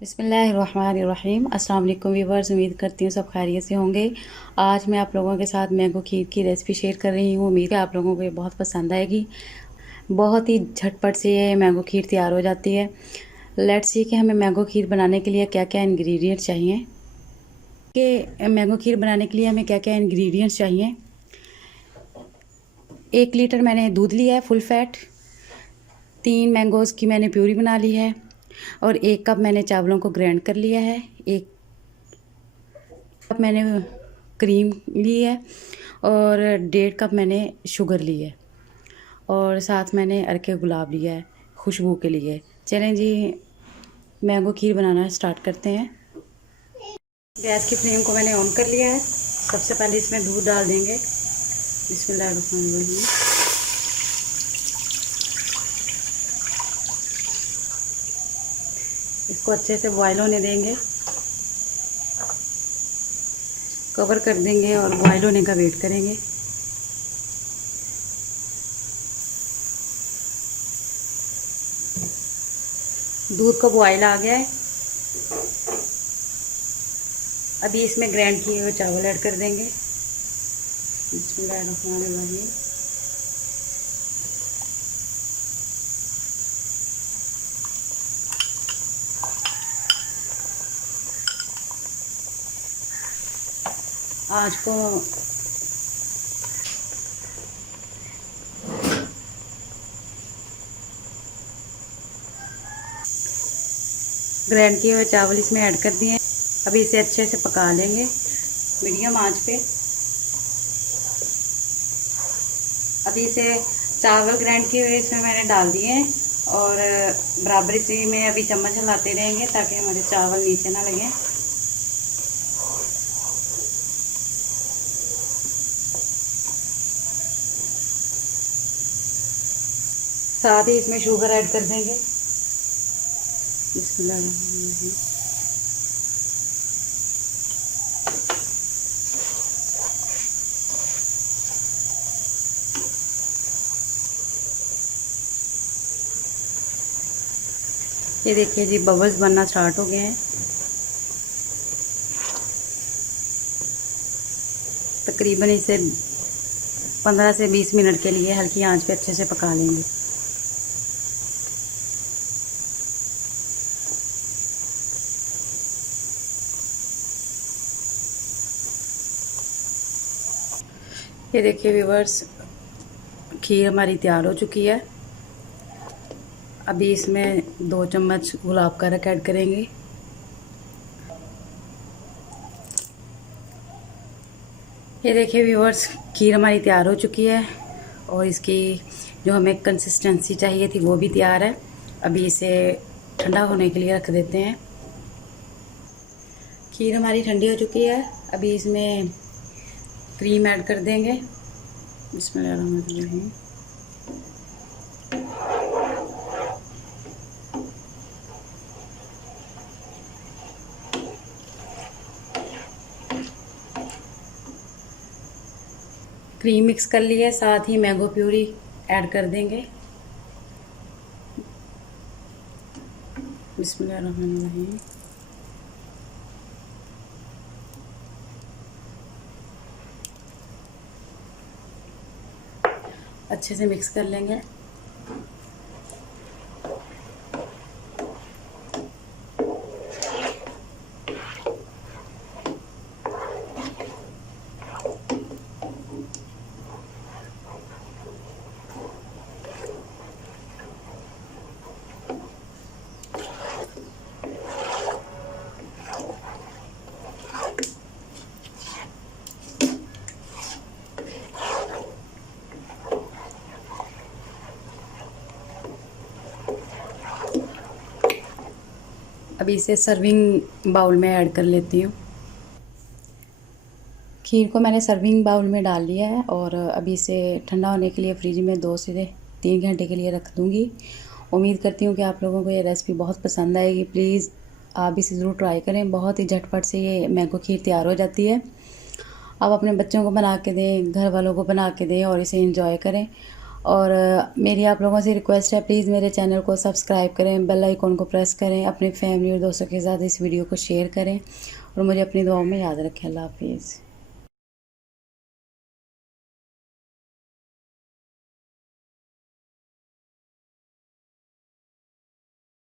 बिस्मिल्लाहिर्रहमानिर्रहीम। अस्सलाम वालेकुम व्यूअर्स, उम्मीद करती हूँ सब खैरियत से होंगे। आज मैं आप लोगों के साथ मैंगो खीर की रेसिपी शेयर कर रही हूँ। उम्मीद है आप लोगों को ये बहुत पसंद आएगी। बहुत ही झटपट से ये मैंगो खीर तैयार हो जाती है। लेट्स सी कि हमें मैंगो खीर बनाने के लिए क्या क्या इंग्रेडिएंट्स चाहिए। कि मैंगो खीर बनाने के लिए हमें क्या क्या इंग्रेडिएंट्स चाहिए। 1 लीटर मैंने दूध लिया है फुल फैट। 3 मैंगोज़ की मैंने प्यूरी बना ली है और 1 कप मैंने चावलों को ग्राइंड कर लिया है। 1 कप मैंने क्रीम ली है और 1.5 कप मैंने शुगर ली है और साथ मैंने अर्के गुलाब लिया है खुशबू के लिए। चलें जी, मैंगो खीर बनाना स्टार्ट करते हैं। गैस की फ्लेम को मैंने ऑन कर लिया है। सबसे पहले इसमें दूध डाल देंगे। बिस्मिल्लाहिर्रहमानिर्रहीम। इसको अच्छे से बॉयल होने देंगे, कवर कर देंगे और बॉयल होने का वेट करेंगे। दूध का बॉयल आ गया है। अभी इसमें ग्राइंड किए हुए चावल ऐड कर देंगे। बिस्मिल्लाहिर्रहमानिर्रहीम। आज को ग्राइंड किए हुए चावल इसमें ऐड कर दिए। अभी इसे अच्छे से पका लेंगे मीडियम आंच पे। अभी इसे चावल ग्राइंड किए हुए इसमें मैंने डाल दिए हैं और बराबरी से में अभी चम्मच हिलाते रहेंगे ताकि हमारे चावल नीचे ना लगे। साथ ही इसमें शुगर ऐड कर देंगे। बिस्मिल्लाहिर्रहमानिर्रहीम। ये देखिए जी, बबल्स बनना स्टार्ट हो गए हैं। तकरीबन इसे 15 से 20 मिनट के लिए हल्की आंच पे अच्छे से पका लेंगे। ये देखिए व्यूअर्स, खीर हमारी तैयार हो चुकी है। अभी इसमें 2 चम्मच गुलाब का रख ऐड करेंगे। ये देखिए व्यूअर्स, खीर हमारी तैयार हो चुकी है और इसकी जो हमें कंसिस्टेंसी चाहिए थी वो भी तैयार है। अभी इसे ठंडा होने के लिए रख देते हैं। खीर हमारी ठंडी हो चुकी है। अभी इसमें क्रीम ऐड कर देंगे। बिस्मिल्लाहिर्रहमानिर्रहीम। क्रीम मिक्स कर लिए, साथ ही मैंगो प्यूरी ऐड कर देंगे। बिस्मिल्लाहिर्रहमानिर्रहीम। अच्छे से मिक्स कर लेंगे। अभी इसे सर्विंग बाउल में ऐड कर लेती हूँ। खीर को मैंने सर्विंग बाउल में डाल लिया है और अभी इसे ठंडा होने के लिए फ्रिज में 2 से 3 घंटे के लिए रख दूँगी। उम्मीद करती हूँ कि आप लोगों को ये रेसिपी बहुत पसंद आएगी। प्लीज़ आप इसे ज़रूर ट्राई करें। बहुत ही झटपट से ये मैंगो खीर तैयार हो जाती है। आप अपने बच्चों को बना के दें, घर वालों को बना के दें और इसे एंजॉय करें। और मेरी आप लोगों से रिक्वेस्ट है, प्लीज़ मेरे चैनल को सब्सक्राइब करें, बेल आइकॉन को प्रेस करें, अपनी फैमिली और दोस्तों के साथ इस वीडियो को शेयर करें और मुझे अपनी दुआओं में याद रखें। अल्लाह हाफिज़।